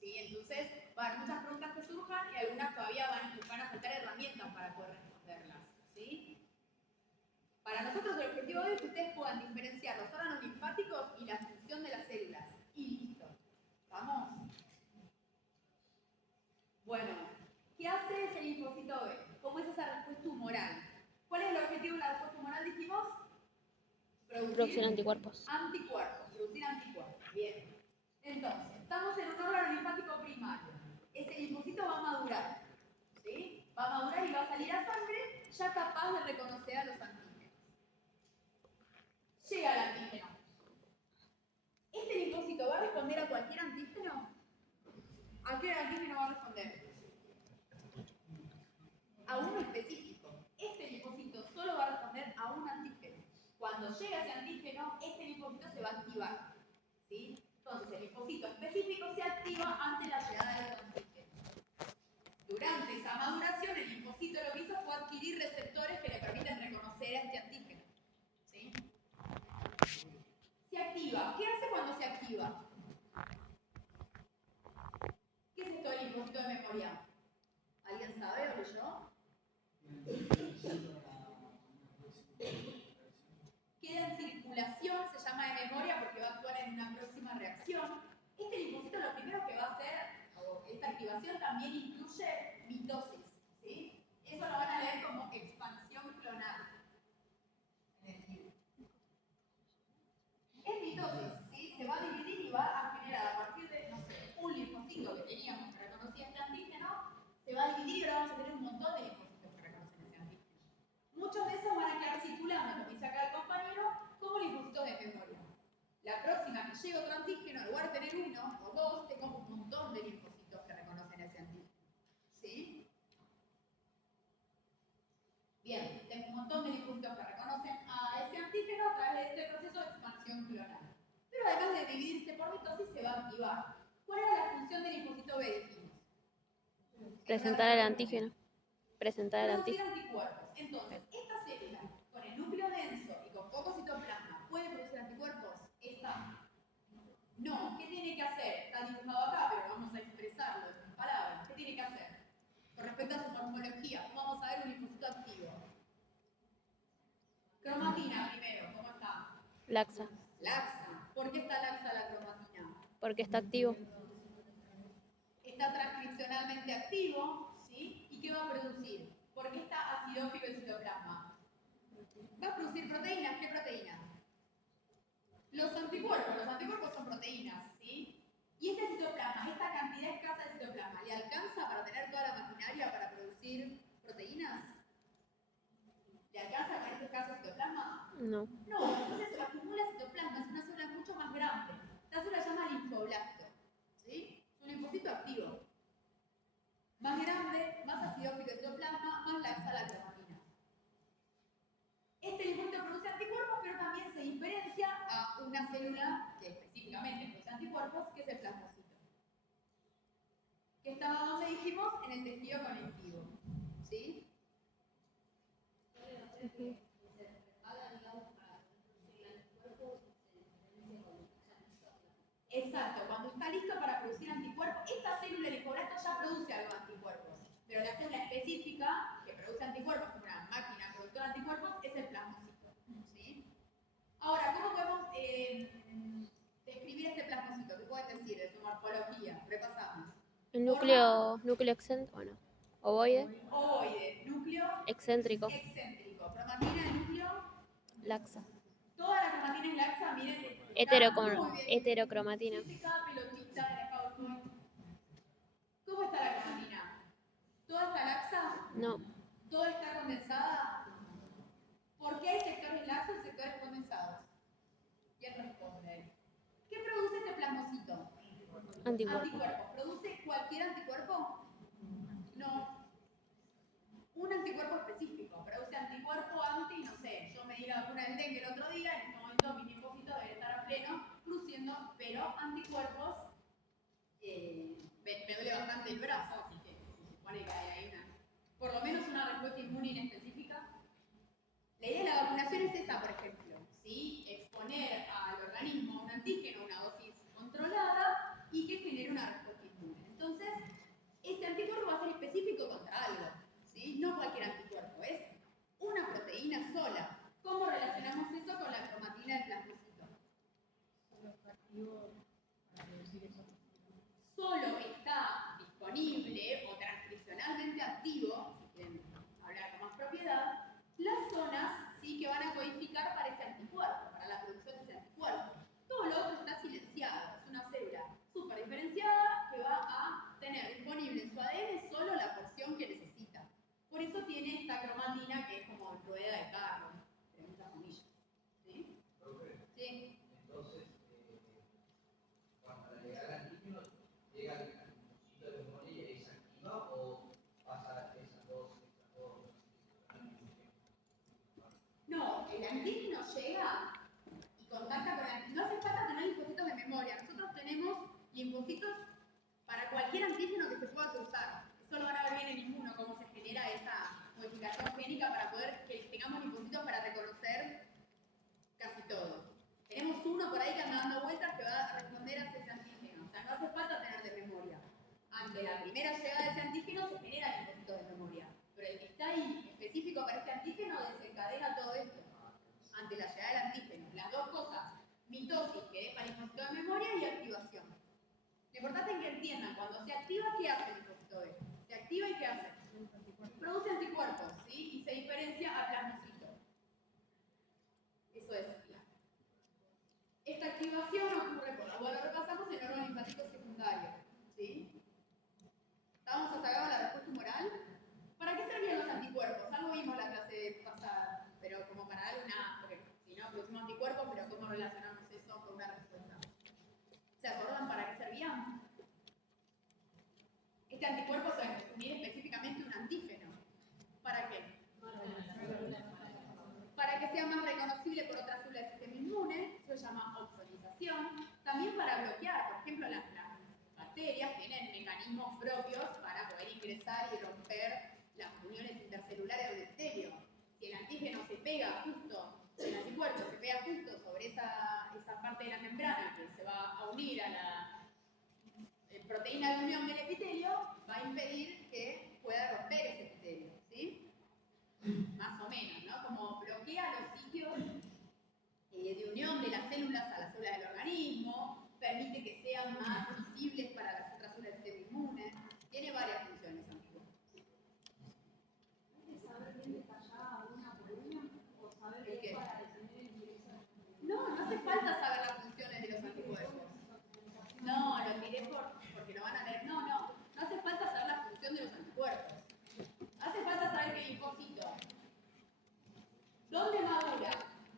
¿Sí? Entonces, van a haber muchas preguntas que surjan y algunas todavía van a faltar herramientas para poder responderlas. ¿Sí? Para nosotros el objetivo es que ustedes puedan diferenciar los órganos linfáticos y la función de las células. Y listo. ¿Vamos? Bueno, ¿qué hace ese linfocito B? ¿Cómo es esa respuesta humoral? ¿Cuál es el objetivo de la respuesta humoral, dijimos? Producir anticuerpos. Anticuerpos, producir anticuerpos. Bien. Entonces, estamos en un órgano linfático primario. Ese linfocito va a madurar. ¿Sí? Va a madurar y va a salir a sangre ya capaz de reconocer a los antígenos. Llega el antígeno. ¿Este linfocito va a responder a cualquier antígeno? ¿A qué antígeno va a responder? A uno específico. Este linfocito solo va a responder a un antígeno. Cuando llega ese antígeno, este linfocito se va a activar. ¿Sí? Entonces, el linfocito específico se activa ante la llegada de los antígenos. Durante esa maduración, el linfocito lo que hizo fue adquirir receptores que le permiten reconocer a este antígeno. ¿Sí? Se activa. ¿Qué hace cuando se activa? ¿Qué es esto del linfocito de memoria? ¿Alguien sabe o yo? Queda en circulación, se llama de memoria porque va a actuar en una próxima reacción. Este linfocito lo primero que va a hacer, o esta activación también incluye mitosis. ¿Sí? Eso lo van a leer como expansión clonal. Es mitosis, ¿sí? Se va a dividir y va a generar a partir de, no sé, un linfocito que teníamos que reconocía este antígeno, se va a dividir y ahora vamos a tener un montón de linfocitos que reconocen ese antígeno. Muchos de esos van a quedar circulando, como dice acá el compañero, como linfocitos de memoria. La próxima que llegue otro antígeno, en lugar de tener uno o dos, tengo un montón de linfocitos que reconocen ese antígeno. ¿Sí? Bien, tengo un montón de linfocitos que reconocen a ese antígeno a través de este proceso de expansión clonal. Pero además de dividirse por mitosis, se va a activar. ¿Cuál era la función del linfocito B? Dijimos. Presentar el antígeno. Presentar el Producir antígeno. anticuerpos. Entonces, esta célula, con el núcleo denso y con poco citoplasma, ¿puede producir anticuerpos? Esta. No. ¿Qué tiene que hacer? Está dibujado acá, pero vamos a expresarlo en palabras. ¿Qué tiene que hacer? Con respecto a su morfología, ¿cómo vamos a ver un linfocito activo? Cromatina primero, ¿cómo está? Laxa. Laxa. ¿Por qué está laxa la cromatina? Porque está activo. Está transcripcionalmente activo, ¿sí? ¿Y qué va a producir? ¿Por qué está acidófilo el citoplasma? Va a producir proteínas. ¿Qué proteínas? Los anticuerpos son proteínas, ¿sí? Y ese citoplasma, esta cantidad escasa de citoplasma, ¿le alcanza para tener toda la maquinaria para producir proteínas? ¿Le alcanza con este escaso citoplasma? No. No, entonces se acumula citoplasma, es una célula mucho más grande. Esta célula se llama linfoblasto, ¿sí? Es un linfocito activo. Más grande, más acidófilo el citoplasma, más laxa la cromatina. Este linfocito produce anticuerpos, pero también se diferencia a una célula que específicamente produce anticuerpos, que es el plasmocito. Que estaba donde dijimos, en el tejido conectivo. ¿Sí? Exacto, cuando está listo para producir anticuerpos, esta célula linfoblasto ya produce algo de anticuerpos. Pero la célula específica que produce anticuerpos, como una máquina productora de anticuerpos, es el plasmocito. ¿Sí? Ahora, ¿cómo podemos describir este plasmocito? ¿Qué pueden decir de su morfología? Repasamos. El núcleo excéntrico. Bueno. Ovoide. Ovoide. Núcleo Excéntrico. excéntrico. Cromatina de núcleo Laxa. Toda la cromatina es laxa, miren. Heterocromatina. Dice cada pelotita en el PowerPoint. ¿Cómo está la cromatina? ¿Toda está laxa? No. ¿Toda está condensada? ¿Por qué hay sectores laxos y sectores condensados? ¿Quién responde? ¿Qué produce este plasmocito? Anticuerpos. ¿Produce cualquier anticuerpo? No. Un anticuerpo específico. Produce anticuerpo anti, no sé, yo me di la vacuna del dengue el otro día, en este momento mi linfocito debe estar a pleno produciendo, pero anticuerpos, me duele bastante el brazo, así que se supone que hay una, por lo menos una respuesta inmune inespecífica. La idea de la vacunación es esa, por ejemplo, ¿sí? Exponer al organismo a un antígeno, una dosis controlada y que genere una respuesta inmune. activo, si quieren hablar con más propiedad, las zonas ¿sí? que van a codificar para ese anticuerpo, para la producción de ese anticuerpo. Todo lo otro está silenciado, es una célula súper diferenciada que va a tener disponible en su ADN solo la porción que necesita. Por eso tiene esta cromatina que es como rueda de carro, entre muchas comillas. ¿Sí? Sí. Entonces, cuando llega al antígeno, llega al depósito de memoria y se activa o pasa esas dos. No, el antígeno llega y contacta con el antígeno. No hace falta tener linfocitos de memoria. Nosotros tenemos linfocitos para cualquier antígeno que se pueda cruzar. Eso lo van a ver bien en inmuno, cómo se genera esa modificación génica para poder que tengamos linfocitos para reconocer casi todo. Tenemos uno por ahí que anda dando vueltas que va a responder a ese antígeno. O sea, no hace falta tener de memoria. Ante la primera llegada de ese antígeno se generan linfocitos de memoria. Pero el que está ahí específico para este antígeno desencadena todo esto. Ante la llegada del antígeno. Las dos cosas. Mitosis, que es para linfocito de memoria, y activación. Lo importante es que entiendan, cuando se activa, ¿qué hace el linfocito B? Se activa y ¿qué hace? Produce anticuerpos, ¿sí? Y se diferencia a plasmocito. Eso es claro. Esta activación ocurre por, bueno, repasamos el órgano linfático secundario, ¿sí? ¿Estábamos hasta acá con la respuesta humoral? ¿Para qué servían los anticuerpos? Algo vimos la clase pasada, pero como para dar una, porque si no producimos anticuerpos, pero ¿cómo relacionamos eso con una respuesta? ¿Se acuerdan para qué servían? Este anticuerpo se va a definir específicamente un antígeno. ¿Para qué? Para que sea más reconocible por otras células del sistema inmune, eso se llama opsonización. También para bloquear, por ejemplo, las bacterias tienen mecanismos propios para poder ingresar y romper las uniones intercelulares del epitelio. Si el antígeno se pega justo, el anticuerpo se pega justo sobre esa parte de la membrana que se va a unir a la proteína de unión del epitelio, va a impedir que pueda romper ese epitelio, ¿sí? Más o menos, ¿no? Como bloquea los sitios de unión de las células a las células del organismo, permite que sean más visibles para las otras células del sistema inmune, tiene varias funciones, amigos. ¿Hay que saber bien detallada una por una o saber ¿El qué? para detener el ingreso? No hace falta saber las funciones de los anticuerpos. No, lo tiré porque lo van a leer. No hace falta saber la función de los anticuerpos. Hace falta saber que el linfocito, ¿dónde madura?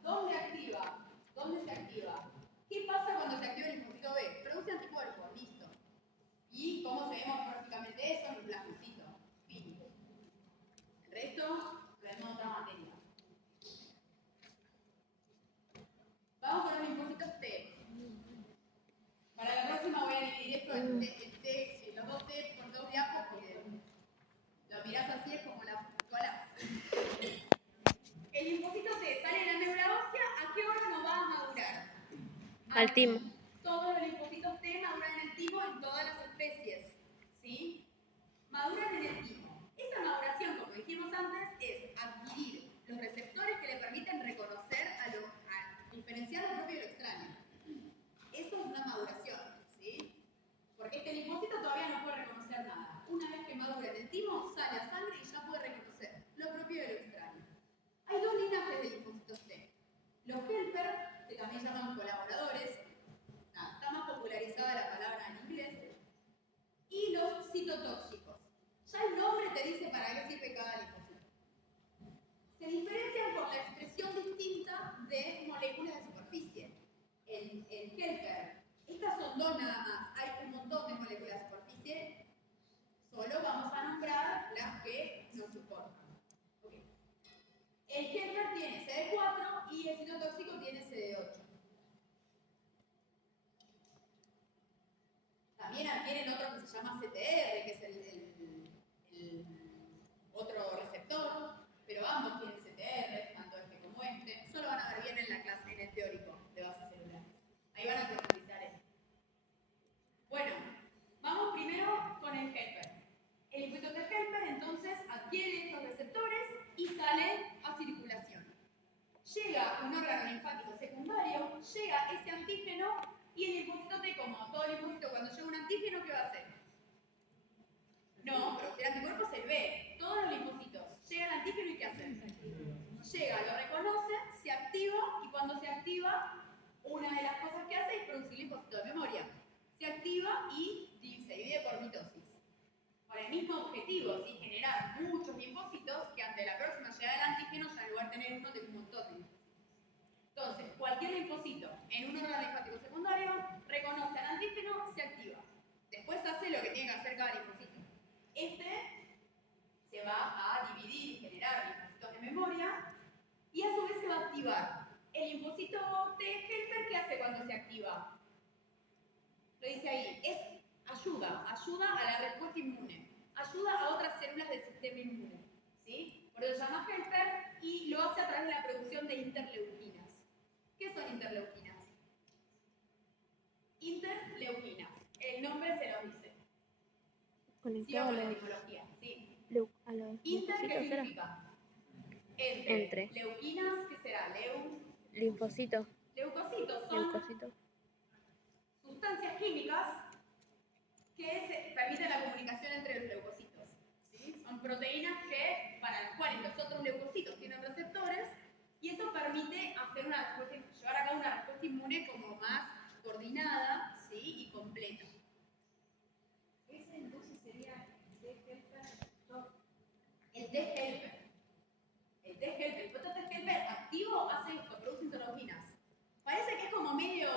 ¿Dónde activa? ¿Dónde se activa? ¿Qué pasa cuando se activa el linfocito B? Produce anticuerpos, listo. ¿Y cómo se ve morfológicamente eso? En un plasmocito. Fin. El resto lo vemos en otra materia. Vamos con los linfocitos T. Para la próxima voy a dividir esto en los dos T por dos diapos porque lo mirás así, es como la cola. El linfocito T sale de la médula ósea, ¿a qué hora no va a madurar? Al timo. Todos los linfocitos T maduran en el timo en todas las especies, ¿sí? Maduran en el timo. Esa maduración, como dijimos antes, es adquirir los receptores que le permiten reconocer a diferenciar lo propio y lo extraño. Eso es una maduración, ¿sí? Porque este linfocito todavía no puede reconocer nada. Una vez que madura en el timo, sale a sangre y ya puede reconocer lo propio de lo extraño. Hay dos linajes de linfocitos T. Los helper, que también llaman colaboradores, está más popularizada la palabra en inglés, y los citotóxicos. Ya el nombre te dice para qué sirve cada linfocito. Se diferencian por la expresión distinta de moléculas de superficie. El helper, estas son dos nada más, hay un montón de moléculas de superficie, solo vamos a nombrar las que nos importan. Okay. El helper tiene CD4 y el citotóxico tiene CD8. También adquieren otro que se llama CTR, que es el otro receptor, pero ambos tienen CTR, tanto este como este. Solo van a ver bien en la clase, en el teórico de bases celulares. Ahí van a profundizar esto. Bueno, vamos primero con el helper. El linfocito de helper entonces adquiere estos receptores y sale a circulación. Llega un órgano linfático secundario, llega ese antígeno y el linfocito T, como todo linfocito, cuando llega un antígeno, ¿qué va a hacer? No, producir anticuerpos el B. llega, lo reconoce, se activa y cuando se activa, una de las cosas que hace es producir linfocitos de memoria. Se activa y se divide por mitosis. Con el mismo objetivo, ¿sí? Generar muchos linfocitos que ante la próxima llegada del antígeno ya en lugar de tener uno, tiene un montón de linfocitos. Entonces, cualquier linfocito en un órgano linfático secundario reconoce al antígeno, se activa. Después hace lo que tiene que hacer cada linfocito. Este se va a dividir y generar linfocitos de memoria y a su vez se va a activar. El linfocito T helper, ¿qué hace cuando se activa? Lo dice ahí, ayuda a la respuesta inmune, ayuda a otras células del sistema inmune, ¿sí? Por eso se llama helper y lo hace a través de la producción de interleuquinas. ¿Qué son interleuquinas? Interleuquinas, el nombre se lo dice. Conectado Sigo a con la los, etimología, ¿sí? a los Inter, ¿qué linfocitos, ¿será? significa? Entre. Leuquinas, ¿qué será? Linfocitos. Leucocitos son Leucocitos. sustancias químicas que permiten la comunicación entre los leucocitos. ¿Sí? Son proteínas para las cuales los otros leucocitos tienen receptores y eso permite hacer llevar a cabo una respuesta inmune como más coordinada, ¿sí? Y completa. Ese entonces sería T helper top. El T helper. El T helper, el T helper activo hace esto, produce interleuquinas. Parece que es como medio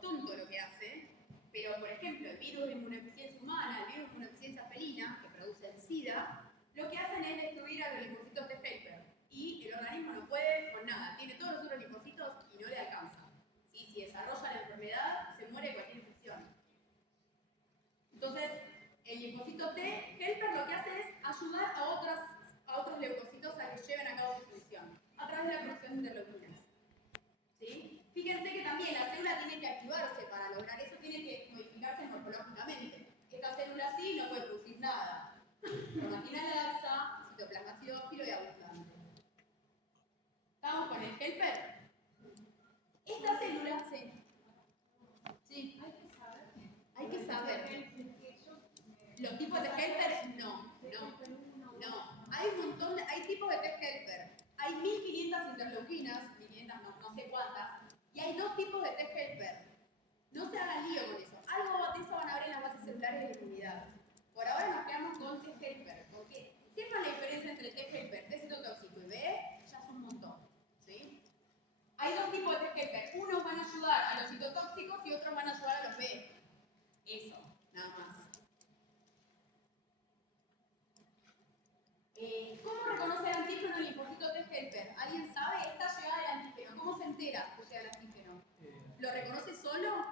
tonto lo que hace, pero por ejemplo el virus de inmunodeficiencia humana, el virus de inmunodeficiencia felina, que produce el SIDA, lo que hacen es destruir a los linfocitos T helper. Y el organismo no puede con nada, tiene todos los otros linfocitos y no le alcanza. ¿Sí? Si desarrolla la enfermedad, se muere de cualquier infección. Entonces, el linfocito T helper lo que hace es ayudar a otros leucocitos a que lleven a cabo su función, a través de la producción de interleuquinas. ¿Sí? Fíjense que también la célula tiene que activarse para lograr eso, tiene que modificarse morfológicamente. Esta célula sí no puede producir nada. Cromatina laxa, citoplasma acidófilo y abundante. ¿Estamos con el helper? Esta célula, sí. Sí. Hay que saber. Los tipos de helper, no. Hay tipos de T helper. Hay 1500 interleuquinas, 1500 no sé cuántas, y hay dos tipos de T helper. No se hagan lío con eso. Algo de eso van a ver en las bases celulares de inmunidad. Por ahora nos quedamos con T helper, porque sepan la diferencia entre T helper, T citotóxico y B, ya es un montón. ¿Sí? Hay dos tipos de T helper. Unos van a ayudar a los citotóxicos y otros van a ayudar a los B. Eso, nada más. ¿Cómo reconoce el antígeno el linfocito T helper? ¿Alguien sabe? Esta llegada del antígeno. ¿Cómo se entera que llega el antígeno? ¿Lo reconoce solo?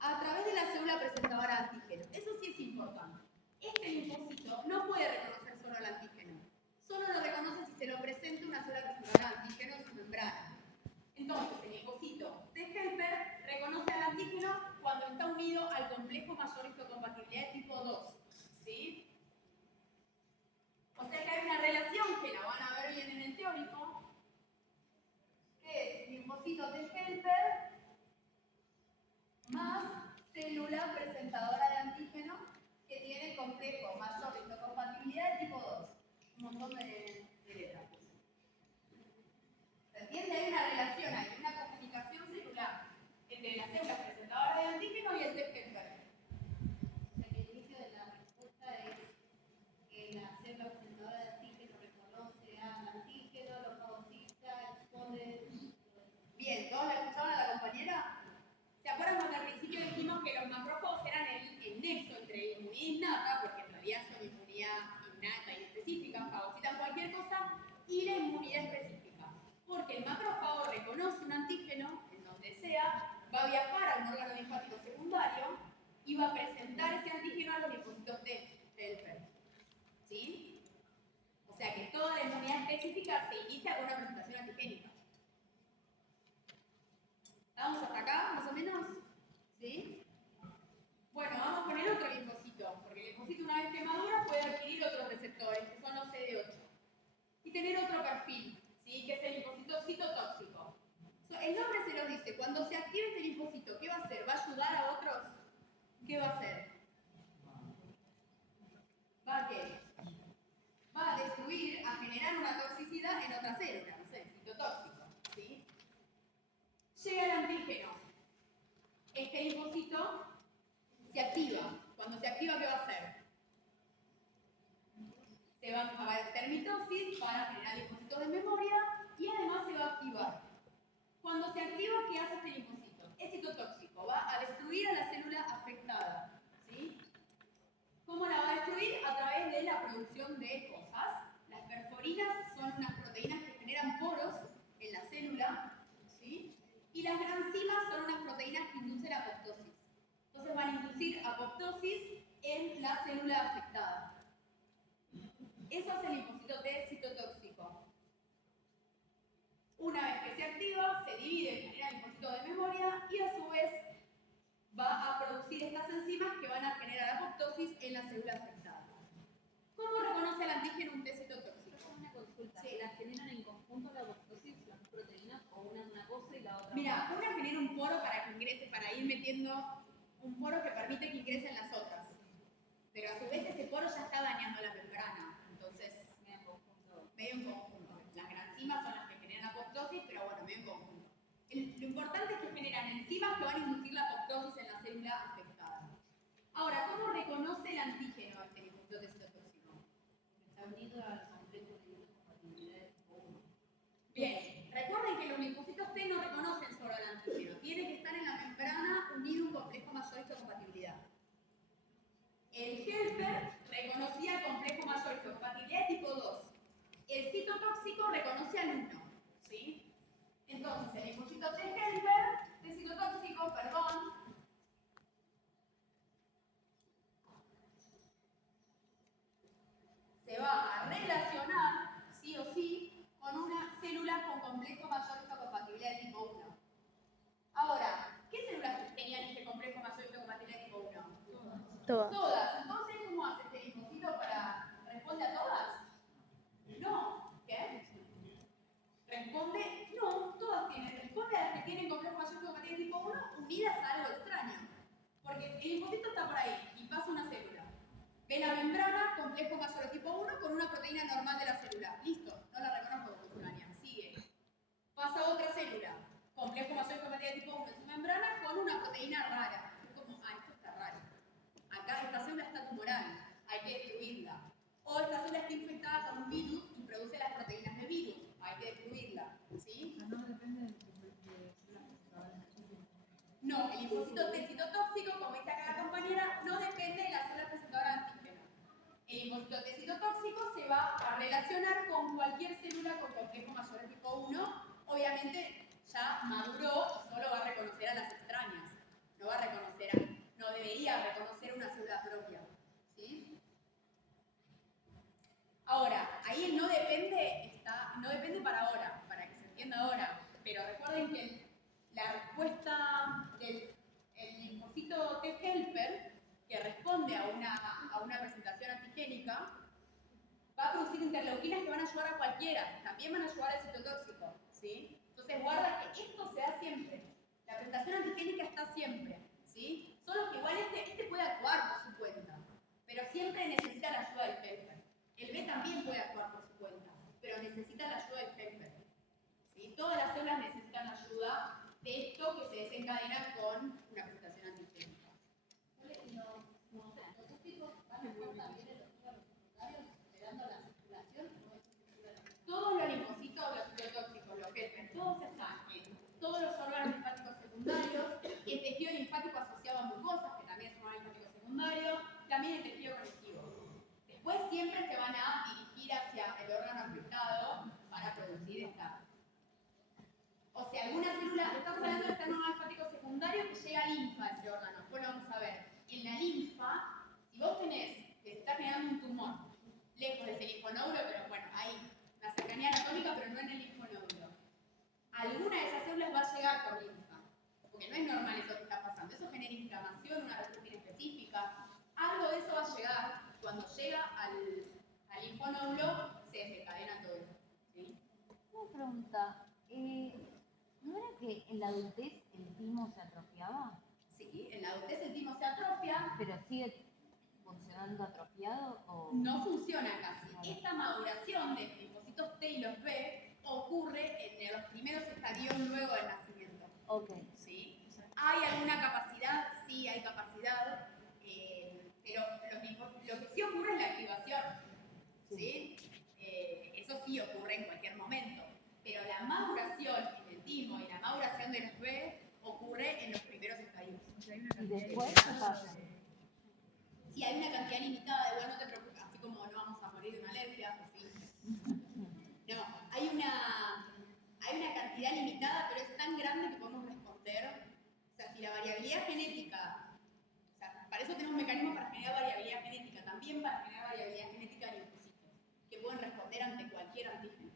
A través de la célula presentadora de antígeno. Eso sí es importante. Este linfocito no puede reconocer solo el antígeno. Solo lo reconoce si se lo presenta una célula presentadora de antígeno en su membrana. Entonces, el linfocito T helper reconoce al antígeno cuando está unido al complejo mayor histocompatibilidad de tipo 2. ¿Sí? O sea que hay una relación que la van a ver bien en el teórico, que es linfocito T helper más célula presentadora de antígeno que tiene complejo mayor de histocompatibilidad de tipo 2. Un montón de letras. ¿Se entiende? Hay una relación, hay una comunicación celular entre las células presentadoras de antígeno y el T helper. O sea que el inicio de la respuesta es que la célula presentadora de antígeno reconoce al antígeno, lo fagocita, expone. Bien, ¿todos la escucharon a la compañera? ¿Se acuerdan cuando al principio dijimos que los macrófagos eran el nexo entre inmunidad innata, porque en realidad son inmunidad innata y específica, fagocitan cualquier cosa, y la inmunidad específica? Porque el macrófago reconoce un antígeno en donde sea, va a viajar a un órgano linfático secundario y va a presentar ese antígeno a los linfocitos T helper. ¿Sí? O sea que toda la inmunidad específica se inicia con una presentación antigénica. ¿Estamos hasta acá, más o menos? ¿Sí? Bueno, vamos con el otro linfocito, porque el linfocito una vez que madura puede adquirir otros receptores, que son los CD8. Y tener otro perfil, ¿sí? Que es el linfocito citotóxico. El nombre se los dice, cuando se active este linfocito, ¿qué va a hacer? ¿Va a ayudar a otros? ¿Qué va a hacer? ¿Va a qué? Va a destruir, a generar una producida en otra célula, no sé, citotóxico, ¿sí? Llega el antígeno. Este linfocito se activa. Cuando se activa, ¿qué va a hacer? Se va a hacer mitosis para generar linfocitos de memoria y además se va a activar. Cuando se activa, ¿qué hace este linfocito? Es citotóxico, va a destruir a la célula afectada, ¿sí? ¿Cómo la va a destruir? A través de la producción de cosas. Las perforinas son unas proteínas que generan poros en la célula, ¿sí? Y las granzimas son unas proteínas que inducen apoptosis. Entonces van a inducir apoptosis en la célula afectada. Eso es el linfocito T citotóxico. Una vez que se activa, se divide en genera linfocitos de memoria y a su vez va a producir estas enzimas que van a generar apoptosis en la célula afectada. ¿Cómo reconoce el antígeno un T citotóxico? Una consulta. Sí. ¿Las generan en conjunto la apoptosis, las proteínas, o una es una cosa y la otra Mira, una genera un poro para que ingrese, para ir metiendo un poro que permite que ingresen las otras. Pero a su vez ese poro ya está dañando la membrana. Entonces, medio en conjunto? medio en conjunto. Las granzimas son las que generan apoptosis, pero bueno, medio en conjunto. Lo importante es que generan enzimas que van a inducir la apoptosis en la célula afectada. Ahora, ¿cómo reconoce el antígeno este linfocito de citotóxico? Está unido al complejo de incompatibilidad de tipo 1. Bien, recuerden que los linfocitos T no reconocen solo el antígeno, tiene que estar en la membrana unido a un complejo mayor histocompatibilidad. El helper reconocía el complejo mayor histocompatibilidad tipo 2. El citotóxico reconoce al 1, ¿sí? Entonces, el linfocito T helper, T citotóxico, perdón, se va a relacionar, sí o sí, con una célula con complejo mayor histocompatibilidad de tipo 1. Ahora, ¿qué células tenían este complejo mayor histocompatibilidad de tipo 1? Todas. Todas. Entonces, ¿cómo hace este linfocito para... ¿Responde a todas? No. ¿Qué? Responde... No, todas tienen. Responde a las que tienen complejo mayor histocompatibilidad de tipo 1 unidas a algo extraño. Porque el linfocito está por ahí y pasa una célula. Ve la membrana, complejo mayor tipo 1 con una proteína normal de la célula. Listo, no la reconozco como extraña. Sigue. Pasa otra célula, complejo mayor histocompatibilidad tipo 1 en su membrana con una proteína rara. Es como, esto está raro. Acá esta célula está tumoral, hay que destruirla. O esta célula está infectada con un virus y produce las proteínas de virus, hay que destruirla. ¿Sí? No depende de células presentadoras de antígeno. No, el linfocito T citotóxico, como dice acá la compañera, no depende de la célula presentadora de antígeno. El linfocito T citotóxico se va a relacionar con cualquier célula con complejo mayor de tipo 1. Obviamente ya maduró, solo va a reconocer a las extrañas. No va a reconocer no debería reconocer una célula propia. ¿Sí? Ahora, ahí el no depende para ahora, para que se entienda ahora. Pero recuerden que la respuesta del linfocito T helper, que responde a una presentación antigénica, va a producir interleuquinas que van a ayudar a cualquiera, también van a ayudar al citotóxico, ¿sí? Entonces guarda que esto se da siempre. La presentación antigénica está siempre, ¿sí? Solo que igual este puede actuar por su cuenta, pero siempre necesita la ayuda del helper. El B también puede actuar por su cuenta, pero necesita la ayuda del helper, ¿sí? Todas las células necesitan la ayuda de esto que se desencadena con una presentación antigénica. Los tóxicos van a estar también en los órganos secundarios, esperando la circulación, o es Todos los linfocitos, los citotóxicos, los helper, todos están en todos los órganos linfáticos secundarios, el tejido linfático asociado a mucosas, que también es un órgano linfático secundario, también el tejido conectivo. Después siempre se van a dirigir hacia el órgano afectado para producir esta. O sea, alguna célula, estamos hablando de este órgano linfático secundario que llega a linfa a ese órgano, después lo vamos a ver. En la linfa, si vos tenés que se está generando un tumor, lejos de ese linfonodo, pero bueno, ahí, la cercanía anatómica, pero no en el linfonodo. Alguna de esas células va a llegar por linfa, porque no es normal eso que está pasando. Eso genera inflamación, una respuesta específica. Algo de eso va a llegar. Cuando llega al linfonódulo, se desencadena todo. ¿Sí? Una pregunta, ¿no era que en la adultez el timo se atrofiaba? Sí, en la adultez el timo se atrofia. ¿Pero sigue funcionando atrofiado o...? No funciona casi. Esta maduración del linfocito linfocitos T y los B ocurre en los primeros estadios luego del nacimiento. Ok. ¿Sí? ¿Hay alguna capacidad? Sí, hay capacidad, pero lo que sí ocurre es la activación. ¿Sí? Eso sí ocurre en cualquier momento, pero la maduración en el timo y la maduración de los B ocurre en los primeros estadios. ¿Y después qué pasa? Si hay una cantidad limitada, igual no te preocupes, así como no vamos a morir de una alergia, ¿sí? No, hay una cantidad limitada, pero es tan grande que podemos responder. O sea, si la variabilidad genética, o sea, para eso tenemos mecanismos para generar variabilidad genética, también para generar variabilidad genética de linfocitos, que pueden responder ante cualquier antígeno.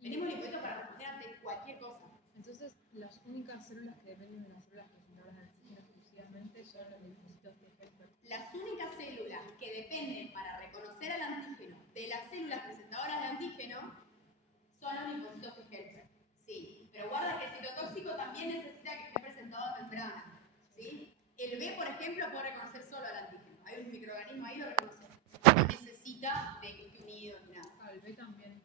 Tenemos linfocitos para responder ante cualquier cosa. Entonces, las únicas células que dependen de las células presentadoras de antígeno exclusivamente son los linfocitos de Helper. Las únicas células que dependen para reconocer al antígeno de las células presentadoras de antígeno son los linfocitos de Helper. Sí, pero guarda que el citotóxico también necesita que esté presentado en membrana. ¿Sí? El B, por ejemplo, puede reconocer solo al antígeno. Hay un microorganismo ahí que lo reconoce. No necesita de que esté unido ni nada. Ah, el B también.